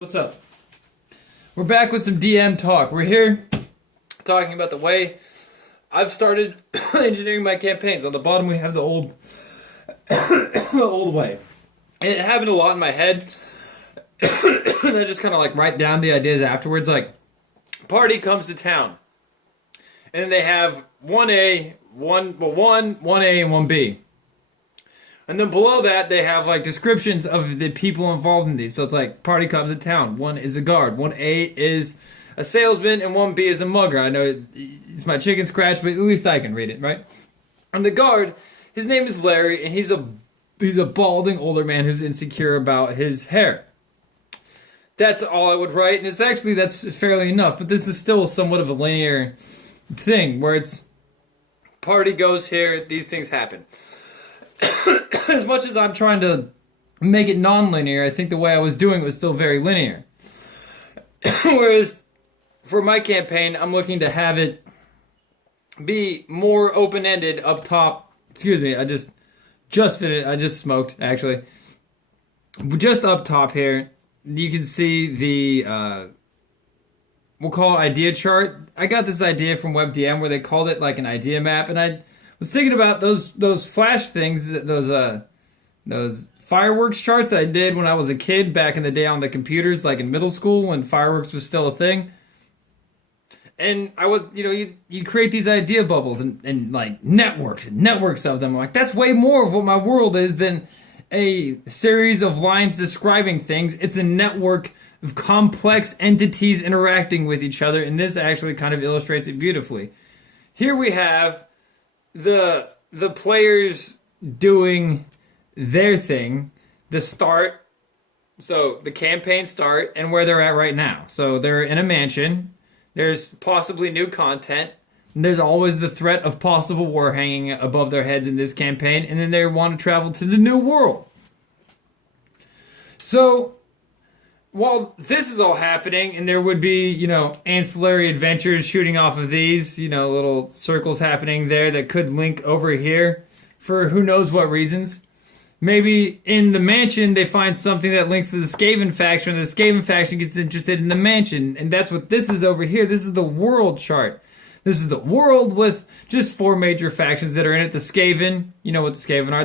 What's up? We're back with some DM talk. We're here talking about the way I've started engineering my campaigns. On the bottom we have the old the old way. And it happened a lot in my head. And I just kind of like write down the ideas afterwards. Like, party comes to town. And then they have 1A, 1A, and 1B. And then below that, they have like descriptions of the people involved in these. So it's like, party comes to town. 1 is a guard. 1A is a salesman, and 1B is a mugger. I know it's my chicken scratch, but at least I can read it, right? And the guard, his name is Larry, and he's a balding older man who's insecure about his hair. That's all I would write, and that's fairly enough. But this is still somewhat of a linear thing, where it's party goes here, these things happen. As much as I'm trying to make it non-linear, I think the way I was doing it was still very linear. Whereas for my campaign, I'm looking to have it be more open-ended up top. Excuse me, I just finished. I just smoked, actually. Just up top here, you can see the we'll call it idea chart. I got this idea from WebDM where they called it like an idea map, and I was thinking about those flash things, those fireworks charts that I did when I was a kid back in the day on the computers, like in middle school when fireworks was still a thing. And I would, you create these idea bubbles and like networks of them. Like, that's way more of what my world is than a series of lines describing things. It's a network of complex entities interacting with each other, and this actually kind of illustrates it beautifully. Here we have the players doing their thing, the start, so the campaign start, and where they're at right now. So they're in a mansion, there's possibly new content, and there's always the threat of possible war hanging above their heads in this campaign, and then they want to travel to the new world. So while this is all happening, and there would be, ancillary adventures shooting off of these, little circles happening there that could link over here for who knows what reasons. Maybe in the mansion, they find something that links to the Skaven faction, and the Skaven faction gets interested in the mansion, and that's what this is over here. This is the world chart. This is the world with just 4 major factions that are in it. The Skaven, you know what the Skaven are.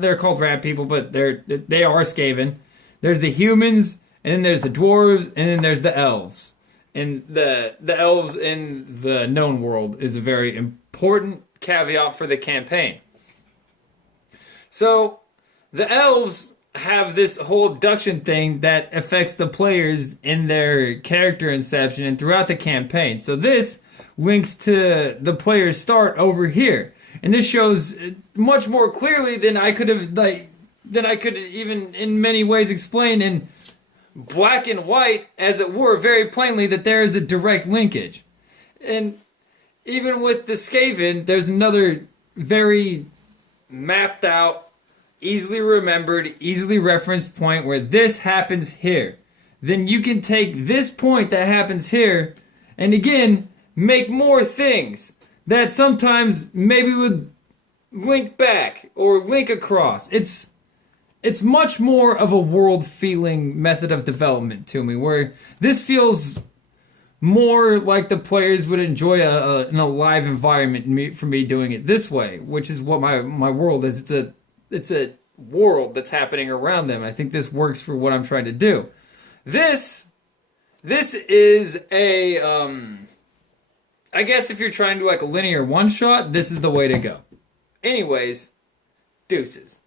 They're called rat people, but they are Skaven. There's the humans, and then there's the dwarves, and then there's the elves. And the elves in the known world is a very important caveat for the campaign. So the elves have this whole abduction thing that affects the players in their character inception and throughout the campaign. So this links to the player's start over here. And this shows much more clearly than I could even in many ways explain in black and white, as it were, very plainly, that there is a direct linkage. And even with the Skaven, there's another very mapped out, easily remembered, easily referenced point where this happens here. Then you can take this point that happens here and again make more things that sometimes maybe would link back or link across. It's much more of a world-feeling method of development to me, where this feels more like the players would enjoy an alive environment for me doing it this way, which is what my world is. It's a world that's happening around them. I think this works for what I'm trying to do. This is a, I guess if you're trying to do like a linear one-shot, this is the way to go. Anyways, deuces.